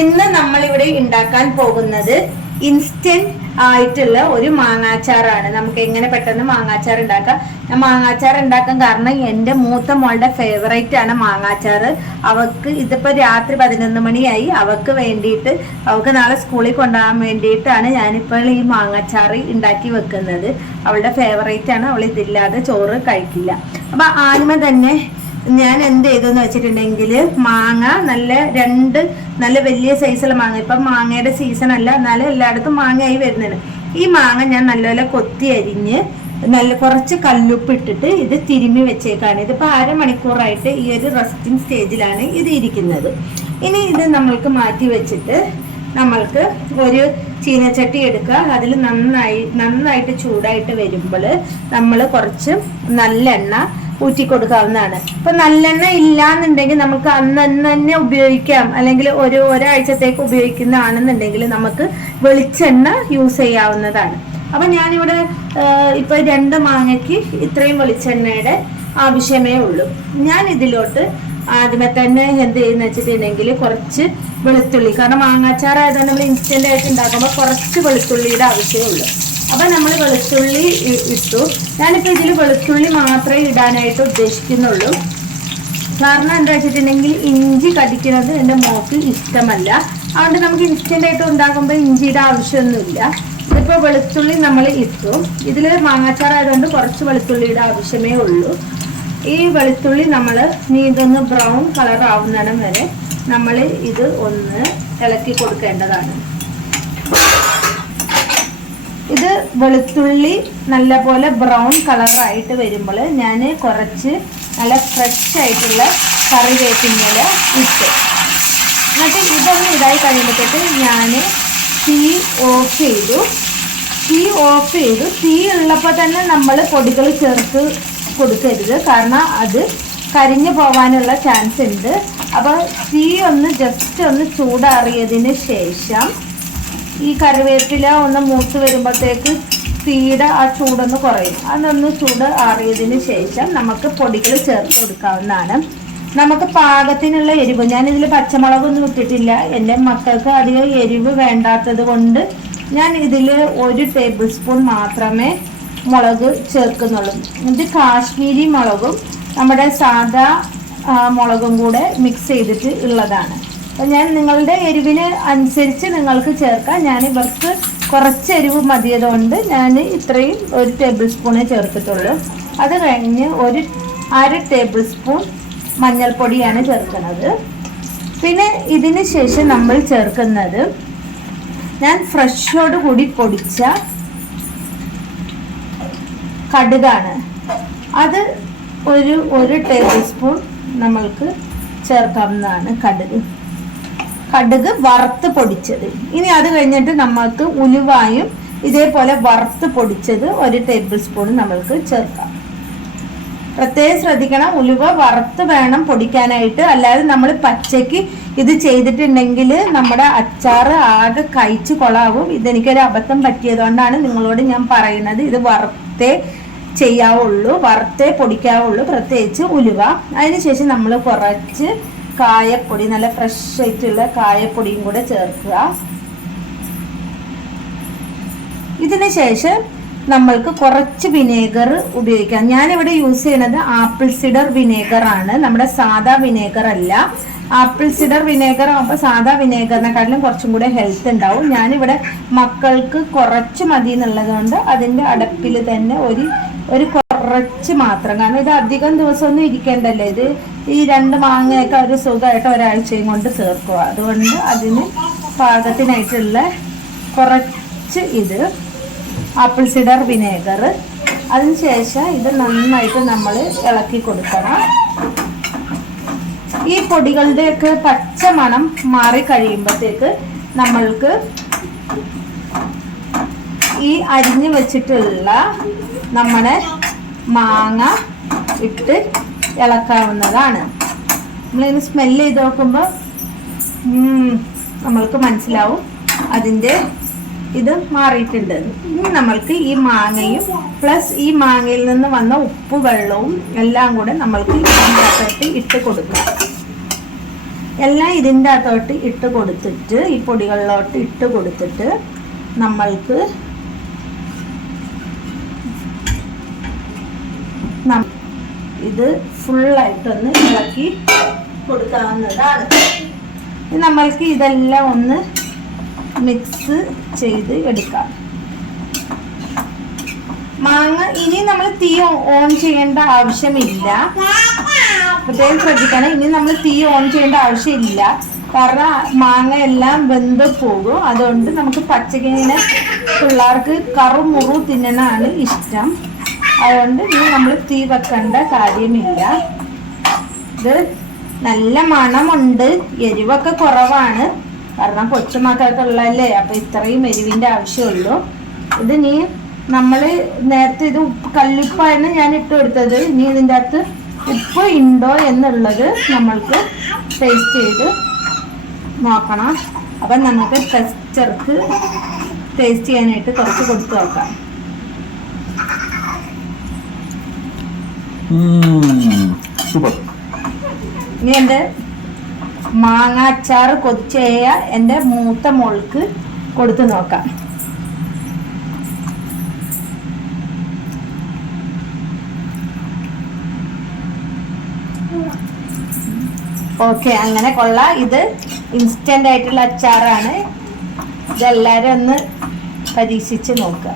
ഇന്ന് നമ്മളിവിടെ ഉണ്ടാക്കാൻ പോകുന്നത് ഇൻസ്റ്റന്റ് ആയിട്ടുള്ള ഒരു മാങ്ങാച്ചാറാണ്. നമുക്ക് എങ്ങനെ പെട്ടെന്ന് മാങ്ങാച്ചാർ ഉണ്ടാക്കാം. ഞാൻ മാങ്ങാച്ചാർ ഉണ്ടാക്കാൻ കാരണം എൻ്റെ മൂത്ത മോളുടെ ഫേവറേറ്റ് ആണ് മാങ്ങാച്ചാർ. അവൾക്ക് ഇതിപ്പോൾ രാത്രി 11 മണിയായി. അവൾക്ക് വേണ്ടിയിട്ട്, അവൾക്ക് നാളെ സ്കൂളിൽ കൊണ്ടുപോകാൻ വേണ്ടിയിട്ടാണ് ഞാനിപ്പോൾ ഈ മാങ്ങാച്ചാർ ഉണ്ടാക്കി വെക്കുന്നത്. അവളുടെ ഫേവറേറ്റ് ആണ്. അവൾ ഇതില്ലാതെ ചോറ് കഴിക്കില്ല. അപ്പം ആദ്യമേ തന്നെ ഞാൻ എന്ത് ചെയ്തെന്ന് വെച്ചിട്ടുണ്ടെങ്കിൽ, മാങ്ങ നല്ല വലിയ സൈസുള്ള മാങ്ങ, ഇപ്പം മാങ്ങയുടെ സീസൺ അല്ല, എന്നാലും എല്ലായിടത്തും മാങ്ങയായി വരുന്നുണ്ട്. ഈ മാങ്ങ ഞാൻ നല്ലപോലെ കൊത്തി അരിഞ്ഞ് കുറച്ച് കല്ലുപ്പ് ഇട്ടിട്ട് ഇത് തിരുമ്മി വെച്ചേക്കാണ്. ഇതിപ്പോൾ അരമണിക്കൂറായിട്ട് ഈ ഒരു റെസ്റ്റിംഗ് സ്റ്റേജിലാണ് ഇത് ഇരിക്കുന്നത്. ഇനി ഇത് നമ്മൾക്ക് മാറ്റി വെച്ചിട്ട് നമ്മൾക്ക് ഒരു ചീനച്ചട്ടി എടുക്കുക. അതിൽ നന്നായിട്ട് ചൂടായിട്ട് വരുമ്പോൾ നമ്മൾ കുറച്ച് നല്ലെണ്ണ ഊറ്റി കൊടുക്കാവുന്നതാണ്. ഇപ്പൊ നല്ലെണ്ണ ഇല്ലാന്നുണ്ടെങ്കിൽ നമുക്ക് അന്ന് തന്നെ ഉപയോഗിക്കാം, അല്ലെങ്കിൽ ഒരാഴ്ചത്തേക്ക് ഉപയോഗിക്കുന്നതാണെന്നുണ്ടെങ്കിൽ നമുക്ക് വെളിച്ചെണ്ണ യൂസ് ചെയ്യാവുന്നതാണ്. അപ്പൊ ഞാനിവിടെ ഇപ്പൊ 2 മാങ്ങയ്ക്ക് ഇത്രയും വെളിച്ചെണ്ണയുടെ ആവശ്യമേ ഉള്ളൂ. ഞാൻ ഇതിലോട്ട് ആദ്യമേ തന്നെ എന്ത് ചെയ്യുന്ന വെച്ചിട്ടുണ്ടെങ്കിൽ കുറച്ച് വെളുത്തുള്ളി, കാരണം മാങ്ങാച്ചാറായതുകൊണ്ട് നമ്മൾ ഇൻസ്റ്റന്റ് ആയിട്ട് ഉണ്ടാക്കുമ്പോൾ കുറച്ച് വെളുത്തുള്ളിയുടെ ആവശ്യമേ ഉള്ളൂ. അപ്പൊ നമ്മൾ വെളുത്തുള്ളി ഇട്ടു. ഞാനിപ്പോൾ ഇതിൽ വെളുത്തുള്ളി മാത്രമേ ഇടാനായിട്ട് ഉദ്ദേശിക്കുന്നുള്ളൂ. കാരണം എന്താ വെച്ചിട്ടുണ്ടെങ്കിൽ ഇഞ്ചി കടിക്കുന്നത് എൻ്റെ മോക്ക് ഇഷ്ടമല്ല. അതുകൊണ്ട് നമുക്ക് ഇൻസ്റ്റന്റ് ആയിട്ട് ഉണ്ടാക്കുമ്പോൾ ഇഞ്ചിയുടെ ആവശ്യമൊന്നുമില്ല. ഇപ്പോൾ വെളുത്തുള്ളി നമ്മൾ ഇട്ടു. ഇതിൽ മാങ്ങാച്ചാറായതുകൊണ്ട് കുറച്ച് വെളുത്തുള്ളിയുടെ ആവശ്യമേ ഉള്ളൂ. ഈ വെളുത്തുള്ളി ഇതൊന്ന് ബ്രൗൺ കളർ ആവുന്നിടം വരെ നമ്മൾ ഇത് ഒന്ന് ഇളക്കി കൊടുക്കേണ്ടതാണ്. ഇത് വെളുത്തുള്ളി നല്ലപോലെ ബ്രൗൺ കളറായിട്ട് വരുമ്പോൾ ഞാൻ കുറച്ച് നല്ല ഫ്രഷ് ആയിട്ടുള്ള കറിവേപ്പില ഇട്ട്, എന്നിട്ട് ഇതൊന്ന് ഇതായി കഴിയുമ്പോഴത്തേക്ക് ഞാൻ തീ ഓഫ് ചെയ്തു. തീ ഉള്ളപ്പോൾ തന്നെ നമ്മൾ പൊടികൾ ചേർത്ത് കൊടുക്കരുത്, കാരണം അത് കരിഞ്ഞു പോകാനുള്ള ചാൻസ് ഉണ്ട്. അപ്പോൾ തീ ജസ്റ്റ് ഒന്ന് ചൂടാറിയതിന് ശേഷം ഈ കറിവേപ്പില ഒന്ന് മൂത്ത് വരുമ്പോഴത്തേക്ക് തീയുടെ ആ ചൂടൊന്ന് കുറയും. അതൊന്ന് ചൂട് ആറിയതിന് ശേഷം നമുക്ക് പൊടികൾ ചേർത്ത് കൊടുക്കാവുന്നതാണ്. നമുക്ക് പാകത്തിനുള്ള എരിവ്, ഞാനിതിൽ പച്ചമുളകൊന്നും ഇട്ടിട്ടില്ല. എൻ്റെ മക്കൾക്ക് അധികം എരിവ് വേണ്ടാത്തത് കൊണ്ട് ഞാൻ ഇതിൽ 1 ടേബിൾ സ്പൂൺ മാത്രമേ മുളക് ചേർക്കുന്നുള്ളൂ. ഇത് കാശ്മീരി മുളകും നമ്മുടെ സാദാ മുളകും കൂടെ മിക്സ് ചെയ്തിട്ട് ഉള്ളതാണ്. അപ്പം ഞാൻ നിങ്ങളുടെ എരിവിന് അനുസരിച്ച് നിങ്ങൾക്ക് ചേർക്കാം. ഞാൻ ഇവർക്ക് കുറച്ച് എരിവ് മതിയതുകൊണ്ട് ഞാൻ ഇത്രയും 1 ടേബിൾ സ്പൂണേ ചേർത്തിട്ടുള്ളൂ. അത് കഴിഞ്ഞ് 1/2 ടേബിൾ സ്പൂൺ മഞ്ഞൾപ്പൊടിയാണ് ചേർക്കുന്നത്. പിന്നെ ഇതിന് ശേഷം നമ്മൾ ചേർക്കുന്നത്, ഞാൻ ഫ്രഷോട് കൂടി പൊടിച്ച കടുകാണ്. അത് 1 ടേബിൾ സ്പൂൺ നമ്മൾക്ക് ചേർക്കാവുന്നതാണ്. കടുക് വറുത്ത് പൊടിച്ചത്. ഇനി അത് കഴിഞ്ഞിട്ട് നമ്മൾക്ക് ഉലുവായും ഇതേപോലെ വറുത്ത് പൊടിച്ചത് 1 ടേബിൾ സ്പൂൺ നമ്മൾക്ക് ചേർക്കാം. പ്രത്യേകം ശ്രദ്ധിക്കണം, ഉലുവ വറുത്ത് വേണം പൊടിക്കാനായിട്ട്. അല്ലാതെ നമ്മൾ പച്ചയ്ക്ക് ഇത് ചെയ്തിട്ടുണ്ടെങ്കിൽ നമ്മുടെ അച്ചാർ ആകെ കഴിച്ച് കൊളാവും. ഇതെനിക്കൊരു അബദ്ധം പറ്റിയതുകൊണ്ടാണ് നിങ്ങളോട് ഞാൻ പറയുന്നത്. ഇത് വറുത്തേ ചെയ്യാവുള്ളൂ, വറുത്തേ പൊടിക്കാവുള്ളൂ, പ്രത്യേകിച്ച് ഉലുവ. അതിനുശേഷം നമ്മൾ കുറച്ച് കായപ്പൊടി, നല്ല ഫ്രഷ് ആയിട്ടുള്ള കായപ്പൊടിയും കൂടെ ചേർക്കുക. ഇതിന് ശേഷം നമ്മൾക്ക് കുറച്ച് വിനേഗർ ഉപയോഗിക്കാം. ഞാനിവിടെ യൂസ് ചെയ്യുന്നത് ആപ്പിൾ സിഡർ വിനേഗർ ആണ്, നമ്മുടെ സാദാ വിനേഗർ അല്ല. ആപ്പിൾ സിഡർ വിനേഗർ ആകുമ്പോൾ സാദാ വിനേഗറിനെക്കാട്ടിലും കുറച്ചും കൂടെ ഹെൽത്ത് ഉണ്ടാവും. ഞാനിവിടെ മക്കൾക്ക് കുറച്ച് മതി എന്നുള്ളത് കൊണ്ട് അതിൻ്റെ അടപ്പിൽ തന്നെ ഒരു കുറച്ച് മാത്രം, കാരണം ഇത് അധികം ദിവസമൊന്നും ഇരിക്കേണ്ടല്ലോ. ഇത് ഈ 2 മാങ്ങയൊക്കെ ഒരു സുഖമായിട്ട് ഒരാഴ്ചയും കൊണ്ട് ചേർക്കുക. അതുകൊണ്ട് അതിന് പാകത്തിനായിട്ടുള്ള കുറച്ച് ഇത് ആപ്പിൾ സിഡർ വിനേഗർ. അതിനുശേഷം ഇത് നന്നായിട്ട് നമ്മൾ ഇളക്കി കൊടുക്കണം. ഈ പൊടികളുടെയൊക്കെ പച്ച മണം മാറി കഴിയുമ്പോഴത്തേക്ക് നമ്മൾക്ക് ഈ അരിഞ്ഞു വെച്ചിട്ടുള്ള നമ്മുടെ മാങ്ങ ഇട്ട് ഇളക്കാവുന്നതാണ്. നമ്മളിത് സ്മെല്ല് ചെയ്ത് നോക്കുമ്പോൾ നമ്മൾക്ക് മനസ്സിലാവും അതിൻ്റെ ഇത് മാറിയിട്ടുണ്ട്. ഇനി നമ്മൾക്ക് ഈ മാങ്ങയും പ്ലസ് ഈ മാങ്ങയിൽ നിന്ന് വന്ന ഉപ്പ് വെള്ളവും എല്ലാം കൂടെ നമ്മൾക്ക് ഇതിനകത്ത് ഇട്ട് കൊടുക്കാം. എല്ലാം ഇതിൻ്റെ അകത്തോട്ട് ഇട്ട് കൊടുത്തിട്ട് ഈ പൊടികളിലോട്ട് ഇട്ട് കൊടുത്തിട്ട് നമ്മൾക്ക് ഇത് ഫുള്ളായിട്ടൊന്ന് ഇളക്കി കൊടുക്കാവുന്നതാണ്. നമ്മൾക്ക് ഇതെല്ലാം ഒന്ന് മിക്സ് ചെയ്ത് എടുക്കാം. മാങ്ങ ഇനി നമ്മൾ തീ ഓൺ ചെയ്യേണ്ട ആവശ്യമില്ല, പ്രത്യേകം ശ്രദ്ധിക്കണം. ഇനി നമ്മൾ തീ ഓൺ ചെയ്യേണ്ട ആവശ്യമില്ല, കാരണം മാങ്ങ എല്ലാം വെന്ത് പോകും. അതുകൊണ്ട് നമുക്ക് പച്ചക്കിങ്ങനെ പിള്ളേർക്ക് കറുമുറു തിന്നണാണ് ഇഷ്ടം. അതുകൊണ്ട് ഇനി നമ്മൾ തീ വെക്കേണ്ട കാര്യമില്ല. ഇത് നല്ല മണമുണ്ട്, എരിവൊക്കെ കുറവാണ്, കാരണം കൊച്ചുമക്കൾക്കുള്ളതല്ലേ, അപ്പം ഇത്രയും എരിവിൻ്റെ ആവശ്യമുള്ളൂ. ഇത് നീ നമ്മൾ നേരത്തെ ഇത് കല്ലുപ്പാണ് ഞാൻ ഇട്ട് കൊടുത്തത്. ഇനി ഇതിൻ്റെ അകത്ത് ഉപ്പ് ഉണ്ടോ എന്നുള്ളത് നമ്മൾക്ക് ടേസ്റ്റ് ചെയ്ത് നോക്കണം. അപ്പം നമുക്ക് ടെസ്റ്റർക്ക് ടേസ്റ്റ് ചെയ്യാനായിട്ട് കുറച്ച് കൊടുത്ത് നോക്കാം. ഇനി എൻ്റെ മാങ്ങാച്ചാറ് കൊച്ചേയ എൻ്റെ മൂത്ത മോൾക്ക് കൊടുത്ത് നോക്കാം. ഓക്കെ, അങ്ങനെ കൊള്ളാം. ഇത് ഇൻസ്റ്റന്റ് ആയിട്ടുള്ള അച്ചാറാണ്. ഇതെല്ലാവരും ഒന്ന് പരീക്ഷിച്ച് നോക്കുക.